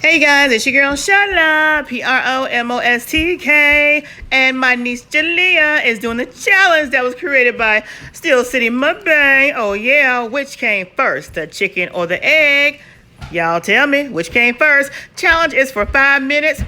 Hey guys, it's your girl Shala, PROMOSTK, and my niece Jalea is doing the challenge that was created by Steel City Mukbang. Oh yeah, which came first, the chicken or the egg? Y'all tell me, which came first? Challenge is for 5 minutes,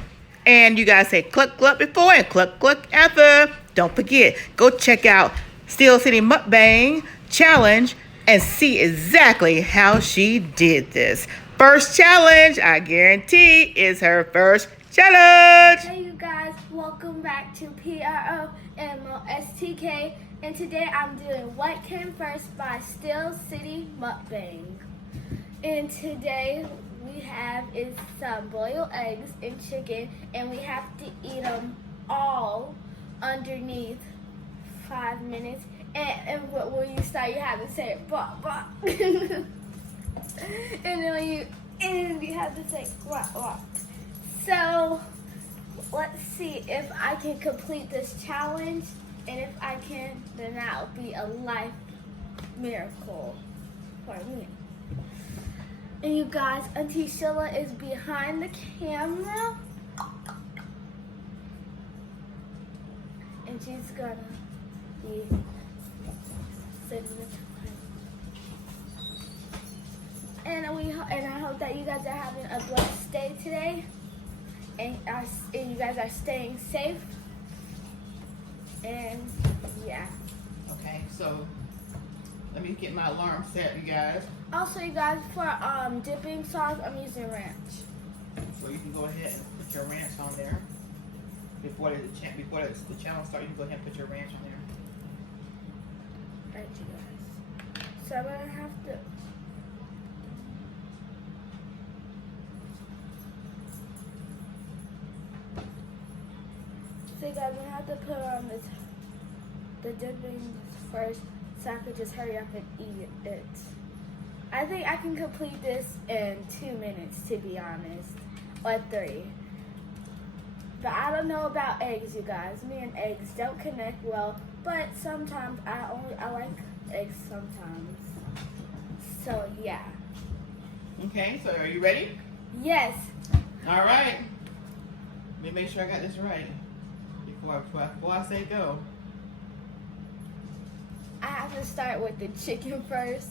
and you guys say cluck cluck before and cluck cluck after. Don't forget, go check out Steel City Mukbang challenge and see exactly how she did this. First challenge, I guarantee, is her first challenge. Hey you guys, welcome back to PROMOSTK, and today I'm doing What Came First by Steel City Mukbang. And today we have is some boiled eggs and chicken, and we have to eat them all underneath 5 minutes. And when you start, you have to say bah, bah. And then you have to say rock, rock. So let's see if I can complete this challenge, and if I can, then that'll be a life miracle for me. And you guys, Auntie Sheila is behind the camera, and she's gonna be sitting the time. And I hope that you guys are having a blessed day today, and you guys are staying safe. And yeah. Okay, so let me get my alarm set, you guys. Also, you guys, for dipping sauce, I'm using ranch. So you can go ahead and put your ranch on there before the challenge starts. You can go ahead and put your ranch on there. Alright, you guys. So I'm gonna have to. So you guys, we have to put on the dipping first, so I could just hurry up and eat it. I think I can complete this in 2 minutes, to be honest, or 3. But I don't know about eggs, you guys. Me and eggs don't connect well, but sometimes I like eggs sometimes. So yeah. Okay, so are you ready? Yes. All right. Let me make sure I got this right before I say go. I have to start with the chicken first.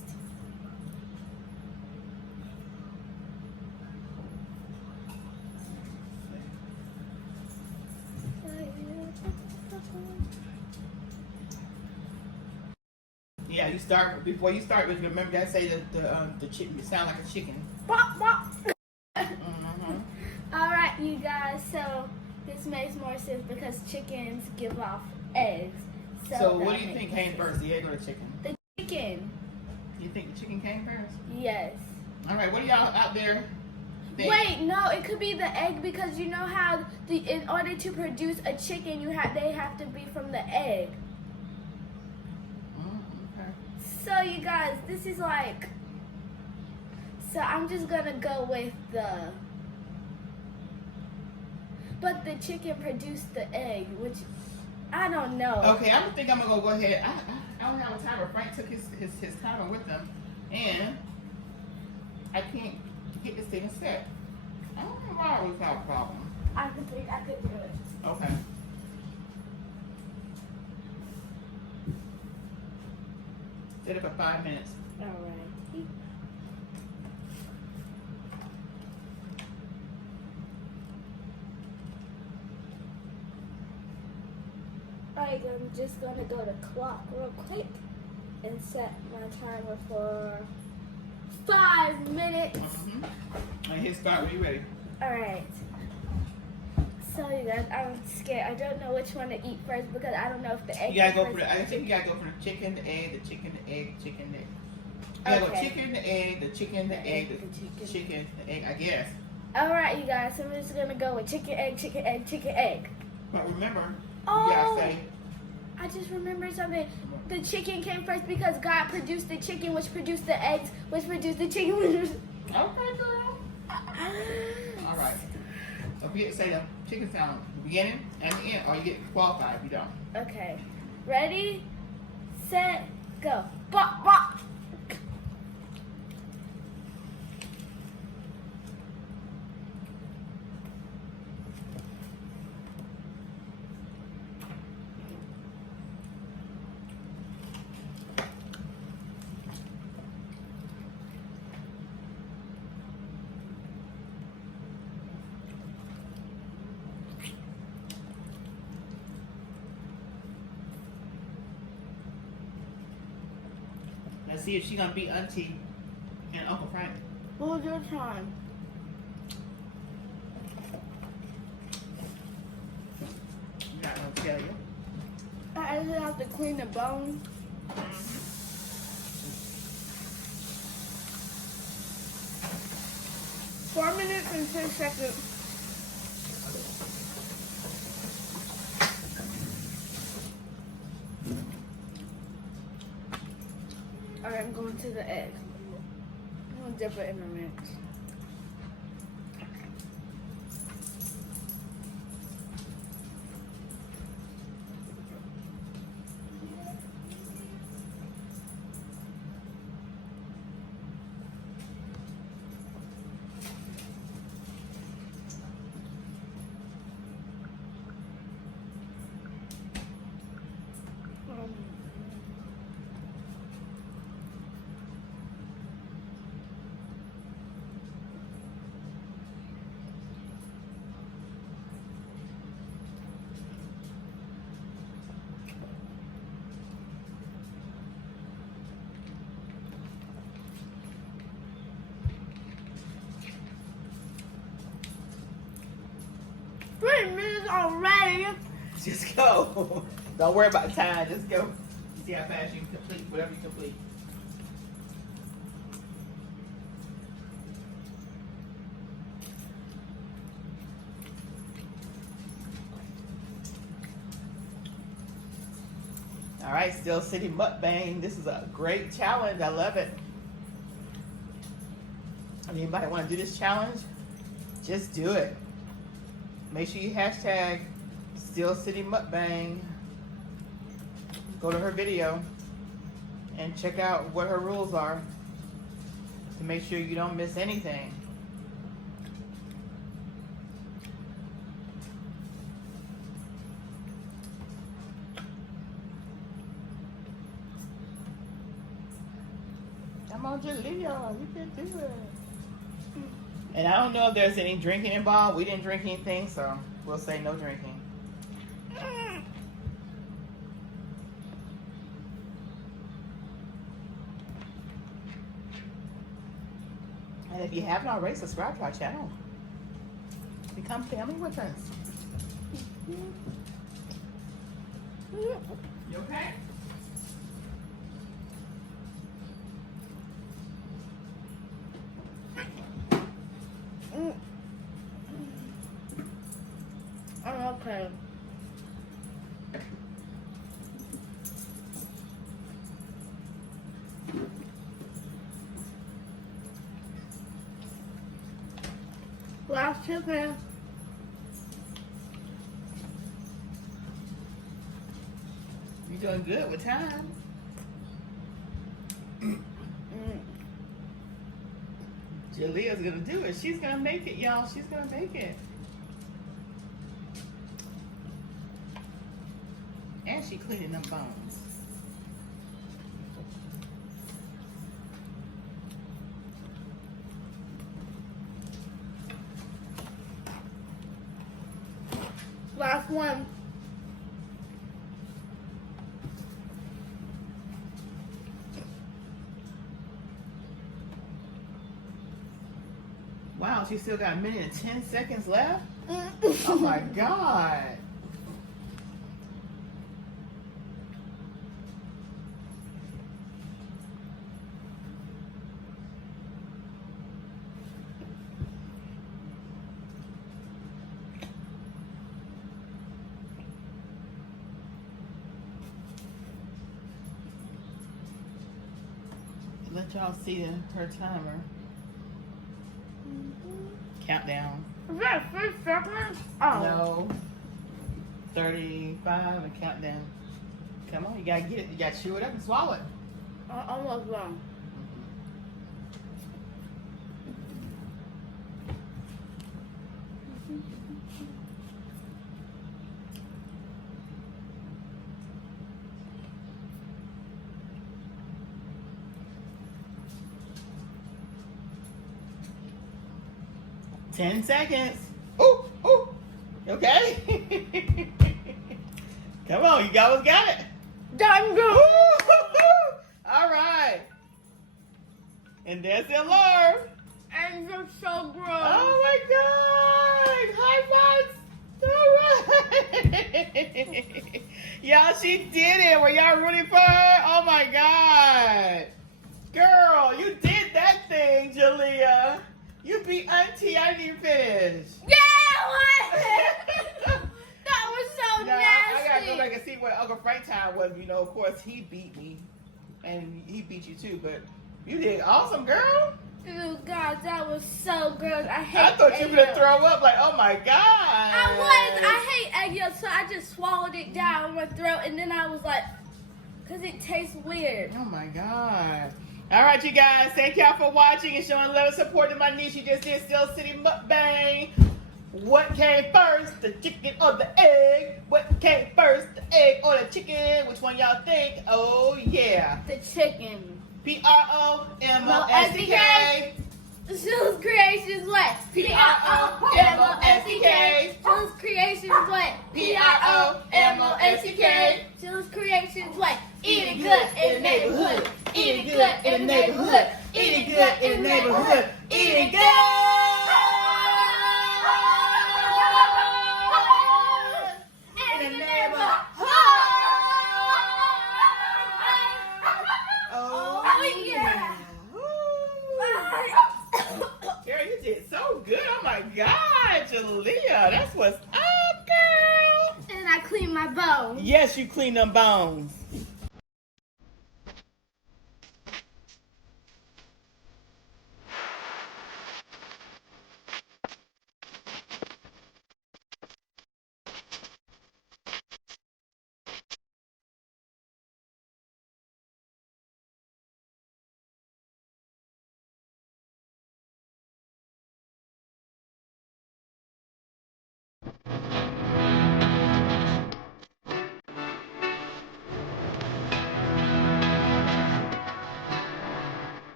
Yeah, you start before you start. Remember that say that the chicken, you sound like a chicken. Bop, bop. Mm-hmm. All right, you guys. So this makes more sense because chickens give off eggs. So what do you think came first, the egg or the chicken? The chicken. You think the chicken came first? Yes. All right, what do y'all out there think? Wait, no, it could be the egg, because you know how in order to produce a chicken, they have to be from the egg. Okay. So you guys, this is like. So I'm just gonna go with but the chicken produced the egg, which I don't know. Okay, I think I'm gonna go ahead. I don't have a timer. Frank took his timer with him, and I can't get this thing set. I don't know why I always have a problem. I could do it. Okay. Set it for 5 minutes. All right. Alright, I'm just gonna go to clock real quick and set my timer for 5 minutes. Mm-hmm. All right, hit start when you're ready. Alright. So you guys, I'm scared. I don't know which one to eat first because I don't know if the egg. You gotta go for I think you gotta go for the chicken, the egg, the chicken, the egg, chicken, the egg. You gotta go chicken, the egg, the chicken, the egg, the chicken, the egg, I guess. Alright, you guys, so I'm just gonna go with chicken, egg, chicken, egg, chicken, egg. But remember, Oh, you gotta say. I just remembered something. The chicken came first because God produced the chicken, which produced the eggs, which produced the chicken. Okay, girl. All right. Don't forget to say the chicken sound at the beginning and the end, or you get qualified if you don't. Okay. Ready, set, go. Bop, bop. to see if she's gonna beat Auntie and Uncle Frank. What was your time? I'm not gonna tell you. I just have to clean the bone. 4 minutes and 10 seconds. Alright, I'm going to the egg. I'm going to dip it in a minute. Already. Just go. Don't worry about time. Just go. See how fast you can complete whatever you complete. All right, Still City Mukbang. This is a great challenge. I love it. Anybody want to do this challenge? Just do it. Make sure you hashtag Still City Mukbang. Go to her video and check out what her rules are to make sure you don't miss anything. Come on, Jalea, you can do it. And I don't know if there's any drinking involved. We didn't drink anything, so we'll say no drinking. And if you haven't already, subscribe to our channel. Become family with us. You okay? I'm okay. Last chicken. You're doing good with time. Jalea's gonna do it. She's gonna make it, y'all. She's gonna make it. And she cleaning them bones. Last one. Wow, she still got a minute and 10 seconds left? Oh my God. Let y'all see her timer. Countdown. Is that 6 seconds? Oh. No. 35 and countdown. Come on, you gotta get it. You gotta chew it up and swallow it. Almost done. Ten seconds. Ooh, ooh. You okay? Come on, you almost got it. Done. All right. And there's the alarm. And they're so gross. Oh my God! High fives! All right. Y'all, she did it. Were y'all rooting for her? Oh my God. Girl, you did that thing, Jalea. You beat Auntie. I didn't even finish. Yeah, what? That was so Now, nasty. I gotta go back and see what Uncle Frank time was. You know, of course, he beat me. And he beat you too, but you did awesome, girl. Oh God, that was so gross. I hate I thought you egg were gonna yolk. throw up, like, oh my God. I hate egg yolk, so I just swallowed it down my throat, and then I was like, because it tastes weird. Oh my God. All right, you guys, thank y'all for watching and showing love and support to my niece. She just did Steel City Mukbang. What came first, the chicken or the egg? What came first, the egg or the chicken? Which one y'all think? Oh yeah. The chicken. PromoSTK. Jules Creations what? PromoSTK. Jules Creations what? PromoSTK. Jules Creations what? Eating good in the neighborhood. Eating good in the neighborhood. Eating good in the neighborhood. Eating good. In the neighborhood. Oh yeah. Girl, you did so good. Oh my God, Jalea. That's what's up, girl. And I clean my bones. Yes, you clean them bones.